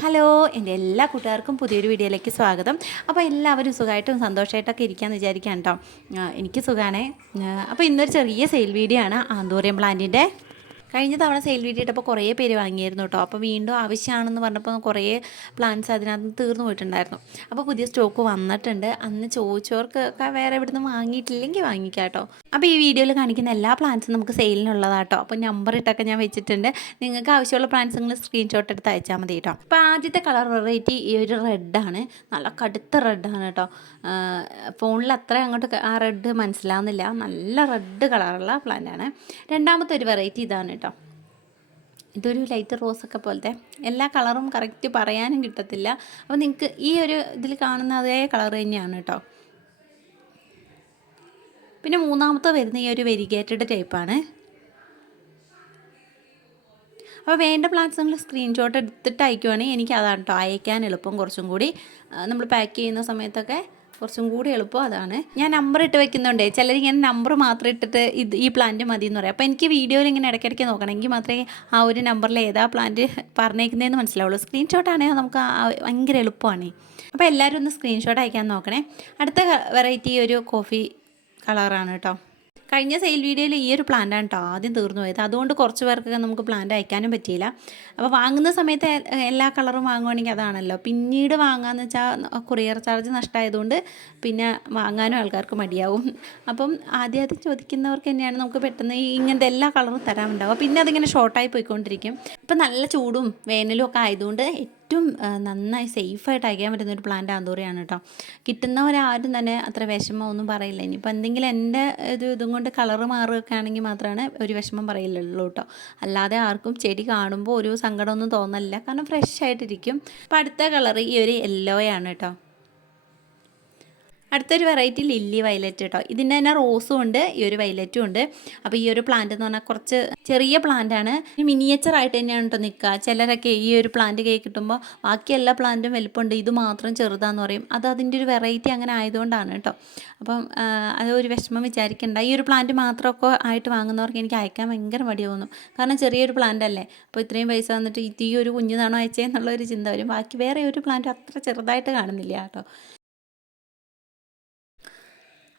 Hello എന്റെ എല്ലാ കൂട്ടുകാർക്കും പുതിയൊരു വീഡിയോയിലേക്ക് സ്വാഗതം. അപ്പോൾ എല്ലാവരും സുഖമായിട്ടും സന്തോഷമായിട്ടൊക്കെ ഇരിക്കാമെന്ന് വിചാരിക്കാം കേട്ടോ. എനിക്ക് സുഖമാണേ അപ്പോൾ ഇന്നൊരു ചെറിയ സെയിൽ വീഡിയോ ആണ്. ആന്തൂറിയം പ്ലാന്റിന്റെ കഴിഞ്ഞ തവണ സെയിൽ വീഡിയോ കുറേ പേര് വാങ്ങിയിരുന്നു കേട്ടോ അപ്പോൾ വീണ്ടും ആവശ്യമാണെന്ന് പറഞ്ഞപ്പോൾ കുറേ പ്ലാന്റ്സ് അതിനകത്ത് തീർന്നു പോയിട്ടുണ്ടായിരുന്നു. അപ്പോൾ പുതിയ സ്റ്റോക്ക് വന്നിട്ടുണ്ട്. അന്ന് ചോദിച്ചവർക്ക് വേറെ ഇവിടുന്ന് വാങ്ങിയിട്ടില്ലെങ്കിൽ വാങ്ങിക്കാം കേട്ടോ അപ്പോൾ ഈ വീഡിയോയിൽ കാണിക്കുന്ന എല്ലാ പ്ലാന്റ്സും നമുക്ക് സെയിലിനുള്ളതാട്ടോ അപ്പോൾ നമ്പർ ഇട്ടൊക്കെ ഞാൻ വെച്ചിട്ടുണ്ട്. നിങ്ങൾക്ക് ആവശ്യമുള്ള പ്ലാന്റ്സ് നിങ്ങൾ സ്ക്രീൻഷോട്ട് എടുത്ത് അയച്ചാൽ മതി കേട്ടോ അപ്പോൾ ആദ്യത്തെ കളർ വെറൈറ്റി ഈ ഒരു റെഡാണ് നല്ല കടുത്ത റെഡാണ് കേട്ടോ ഫോണിൽ അത്ര അങ്ങോട്ട് ആ റെഡ് മനസ്സിലാവുന്നില്ല. നല്ല റെഡ് കളറുള്ള പ്ലാന്റാണ് രണ്ടാമത്തെ ഒരു വെറൈറ്റി ഇതാണ് ഇതൊരു ലൈറ്റ് ഒക്കെ പോലത്തെ എല്ലാ കളറും കറക്റ്റ് പറയാനും കിട്ടത്തില്ല. അപ്പോൾ നിങ്ങൾക്ക് ഈ ഒരു ഇതിൽ കാണുന്ന അതേ കളർ തന്നെയാണ് കേട്ടോ പിന്നെ മൂന്നാമത്തെ വരുന്ന ഈ ഒരു വെരിഗേറ്റഡ് ടൈപ്പാണ് അപ്പോൾ വേണ്ട നിങ്ങൾ സ്ക്രീൻഷോട്ട് എടുത്തിട്ട് അയക്കുവാണെങ്കിൽ എനിക്ക് അതാണ് കേട്ടോ അയക്കാൻ എളുപ്പം കുറച്ചും കൂടി. നമ്മൾ പാക്ക് ചെയ്യുന്ന സമയത്തൊക്കെ കുറച്ചും കൂടി എളുപ്പം അതാണ്. ഞാൻ നമ്പർ ഇട്ട് വെക്കുന്നുണ്ട് ചിലർ ഇങ്ങനെ നമ്പർ മാത്രം ഇട്ടിട്ട് ഇത് ഈ പ്ലാന്റ് മതി എന്ന് പറയും. അപ്പോൾ എനിക്ക് വീഡിയോയിൽ ഇങ്ങനെ ഇടയ്ക്കിടയ്ക്ക് നോക്കണമെങ്കിൽ മാത്രമേ ആ ഒരു നമ്പറിൽ ഏതാ പ്ലാന്റ് പറഞ്ഞേക്കുന്നതെന്ന് മനസ്സിലാവുള്ളൂ. സ്ക്രീൻഷോട്ട് ആണെങ്കിൽ നമുക്ക് ഭയങ്കര എളുപ്പമാണ്. അപ്പോൾ എല്ലാവരും ഒന്ന് സ്ക്രീൻഷോട്ട് അയക്കാൻ നോക്കണേ. അടുത്ത വെറൈറ്റി ഒരു കോഫി കളറാണ് കേട്ടോ. കഴിഞ്ഞ സെയിൽ വീഡിയോയിൽ ഈ ഒരു പ്ലാന്റാണ് കേട്ടോ ആദ്യം തീർന്നു പോയത്. അതുകൊണ്ട് കുറച്ച് പേർക്കൊക്കെ നമുക്ക് പ്ലാന്റ് അയക്കാനും പറ്റിയില്ല. അപ്പോൾ വാങ്ങുന്ന സമയത്ത് എല്ലാ കളറും വാങ്ങുവാണെങ്കിൽ അതാണല്ലോ. പിന്നീട് വാങ്ങാന്ന് വെച്ചാൽ കൊറിയർ ചാർജ് നഷ്ടമായതുകൊണ്ട് പിന്നെ വാങ്ങാനും ആൾക്കാർക്ക് മടിയാവും. അപ്പം ആദ്യം ആദ്യം ചോദിക്കുന്നവർക്ക് തന്നെയാണ് നമുക്ക് പെട്ടെന്ന് ഇങ്ങനത്തെ എല്ലാ കളറും തരാനുണ്ടാവുക പിന്നെ അതിങ്ങനെ ഷോർട്ടായി പോയിക്കൊണ്ടിരിക്കും. ഇപ്പം നല്ല ചൂടും വേനലും ഒക്കെ ആയതുകൊണ്ട് ഏറ്റവും നന്നായി സേഫായിട്ട് അയക്കാൻ പറ്റുന്ന ഒരു പ്ലാന്റ് ആന്തൂറിയാണ് കേട്ടോ. കിട്ടുന്നവരാരും തന്നെ അത്ര വിഷമം ഒന്നും പറയില്ല. ഇനിയിപ്പോൾ എന്തെങ്കിലും എന്റെ ഒരു ഇതും കൊണ്ട് കളറ് മാറുകയൊക്കെ ആണെങ്കിൽ മാത്രമാണ് ഒരു വിഷമം പറയില്ലുള്ളൂ കേട്ടോ. അല്ലാതെ ആർക്കും ചെടി കാണുമ്പോൾ ഒരു സങ്കടമൊന്നും തോന്നലില്ല. കാരണം ഫ്രഷ് ആയിട്ടിരിക്കും. അപ്പോൾ അടുത്ത കളർ ഈ ഒരു യെല്ലോയാണ് കേട്ടോ. അടുത്തൊരു വെറൈറ്റി ലില്ലി വയലറ്റ് കേട്ടോ ഇതിന്റെ തന്നെ റോസും ഉണ്ട് ഈ ഒരു വയലറ്റും ഉണ്ട്. അപ്പോൾ ഈ ഒരു പ്ലാന്റ് എന്ന് പറഞ്ഞാൽ കുറച്ച് ചെറിയ പ്ലാന്റ് ആണ്. മിനിയേച്ചർ ആയിട്ട് തന്നെയാണ് കേട്ടോ നിൽക്കുക. ചിലരൊക്കെ ഈ ഒരു പ്ലാന്റ് കൈ കിട്ടുമ്പോൾ ബാക്കി എല്ലാ പ്ലാന്റും വലുപ്പമുണ്ട് ഇത് മാത്രം ചെറുതാന്ന് പറയും. അത് അതിന്റെ ഒരു വെറൈറ്റി അങ്ങനെ ആയതുകൊണ്ടാണ് കേട്ടോ അപ്പം അത് ഒരു വിഷമം വിചാരിക്കേണ്ട. ഈ ഒരു പ്ലാന്റ് മാത്രമൊക്കെ ആയിട്ട് വാങ്ങുന്നവർക്ക് എനിക്ക് അയക്കാൻ ഭയങ്കര മടി തോന്നും. കാരണം ചെറിയൊരു പ്ലാന്റ് അല്ലേ? അപ്പോൾ ഇത്രയും പൈസ വന്നിട്ട് ഇത് ഈ ഒരു കുഞ്ഞിതാണോ അയച്ചതെന്നുള്ള ഒരു ചിന്ത വരും. ബാക്കി വേറെ ഒരു പ്ലാന്റ് അത്ര ചെറുതായിട്ട് കാണുന്നില്ല കേട്ടോ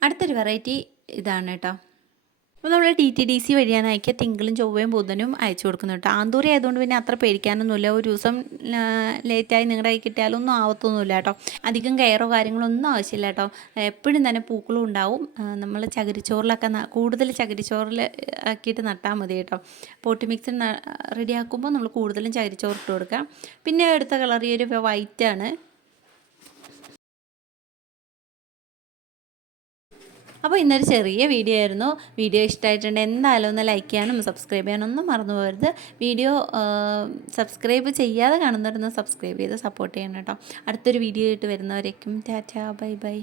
അടുത്തൊരു വെറൈറ്റി ഇതാണ് കേട്ടോ. അപ്പോൾ നമ്മൾ ടി ടി ഡി സി വഴിയാണ് അയക്കുക. തിങ്കളും ചൊവ്വയും ബുധനും അയച്ചു കൊടുക്കുന്നു കേട്ടോ. ആന്തൂരി ആയതുകൊണ്ട് പിന്നെ അത്ര പേടിക്കാനൊന്നുമില്ല. ഒരു ദിവസം ലേറ്റായി നിങ്ങളുടെ കയ്യിൽ കിട്ടിയാലൊന്നും ആവത്തൊന്നുമില്ല കേട്ടോ. അധികം കെയറോ കാര്യങ്ങളോ ഒന്നും ആവശ്യമില്ല കേട്ടോ. എപ്പോഴും തന്നെ പൂക്കളും ഉണ്ടാവും. നമ്മൾ ചകിരിച്ചോറിലൊക്കെ കൂടുതൽ ചകിരിച്ചോറിൽ ആക്കിയിട്ട് നട്ടാൽ മതി കേട്ടോ. പോട്ടി മിക്സ് റെഡിയാക്കുമ്പോൾ നമ്മൾ കൂടുതലും ചകിരിച്ചോറ് ഇട്ട് കൊടുക്കാം പിന്നെ എടുത്ത കളർ ഈ ഒരു വൈറ്റ് അപ്പോൾ ഇന്നൊരു ചെറിയ വീഡിയോ ആയിരുന്നു. വീഡിയോ ഇഷ്ടമായിട്ടുണ്ട് എന്തായാലും ഒന്ന് ലൈക്ക് ചെയ്യാനും സബ്സ്ക്രൈബ് ചെയ്യാനൊന്നും മറന്നു പോകരുത്. വീഡിയോ സബ്സ്ക്രൈബ് ചെയ്യാതെ കാണുന്നവരൊന്ന് സബ്സ്ക്രൈബ് ചെയ്ത് സപ്പോർട്ട് ചെയ്യണം കേട്ടോ. അടുത്തൊരു വീഡിയോ ആയിട്ട് വരുന്നവരേക്കും ടാറ്റ ബൈ ബൈ.